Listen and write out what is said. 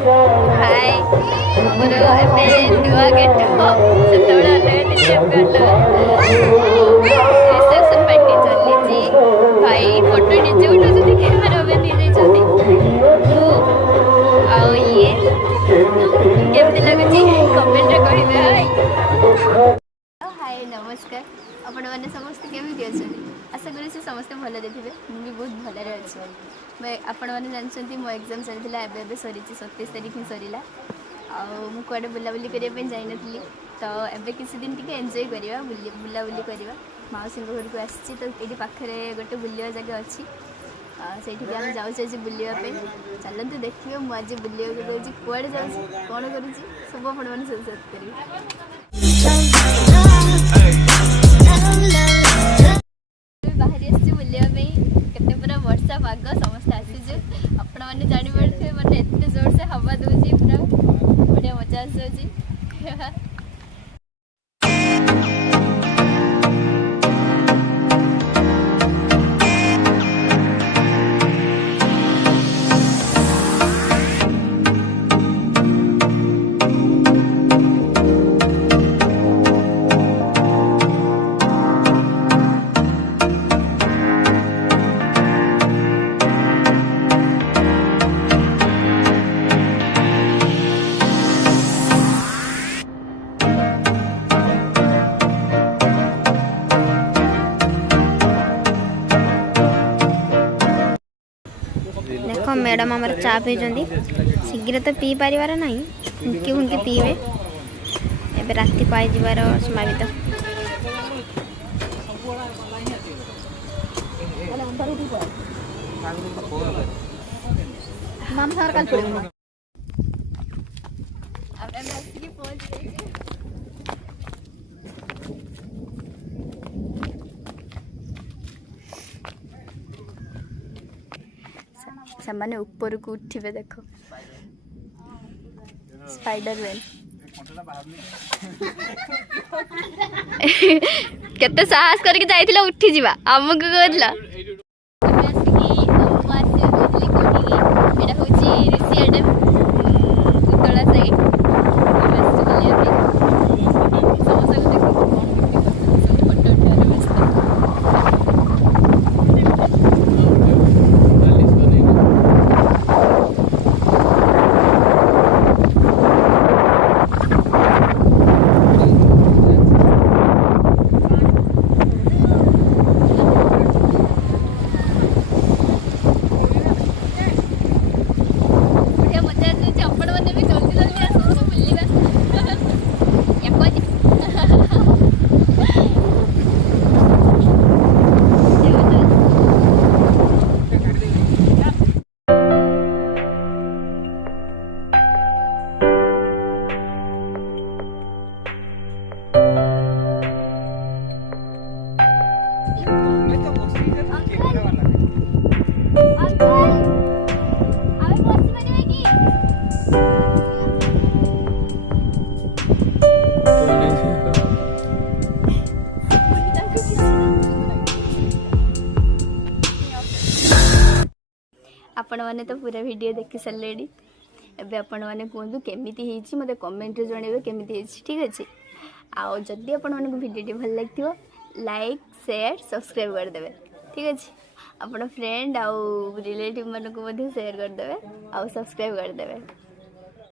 हाय मोर एबे नुआ गेट सेतबेला लेनी एबे रिसेप्शन पार्टी चली भाई फोटो निजे उठाउछथि कैमरा में नहीं जाइछथि आओ ये केमती लागुछि कमेंट रे कहिबे हाय नमस्कार आपण मैंने समस्त केमी अच्छे आशा करी समस्त भल थे मुझे बहुत भलरे अच्छे मैं आपण मैंने जानते मो एग्जाम चलता एवं सरी 27 तारीख ही सरला आड़े बुलाबुली करने जाई नी तो एवं किसी दिन टी एंजॉय करवा बुलाबुली करवा मौसी घर को आसी तो ये पाखे गोटे बुलवा जगह अच्छी से आम जाऊँ बुलापी चलते देखिए मुझे आज बुलाक जाऊँगी कुआड़े जाऊँगी कौन करुँच सब आपण मैंने सब बाहरी आसी बुलापी केते पूरा वर्षा पाग समस्त आसीजु आपण मैंने जापे मतलब एत जोर से हवा दूसरी पूरा बढ़िया मजा आसूँ देखो मैडम आमर चा पी शीघ्र तो पी पार ना हुंकी हुंकी पीवे एबे राति पाई जीवार संभावित से ऊपर को उठे देख स्पाइडरमैन केते साहस करके जाइथिला उठी जीवा हमको कहला आपण मैंने तो पूरा वीडियो देखी सारे एबे आपण मैंने कहतु केमिति हेची मते कमेंट रे जणेबे केमिति हेची ठीक अछि आ जदि आपण मानको वीडियो भल लागथिबो लाइक शेयर सब्सक्राइब कर देबे ठीक अछि आपण फ्रेंड आ रिलेटिव मानको मध्ये शेयर कर देबे आ सब्सक्राइब कर देबे।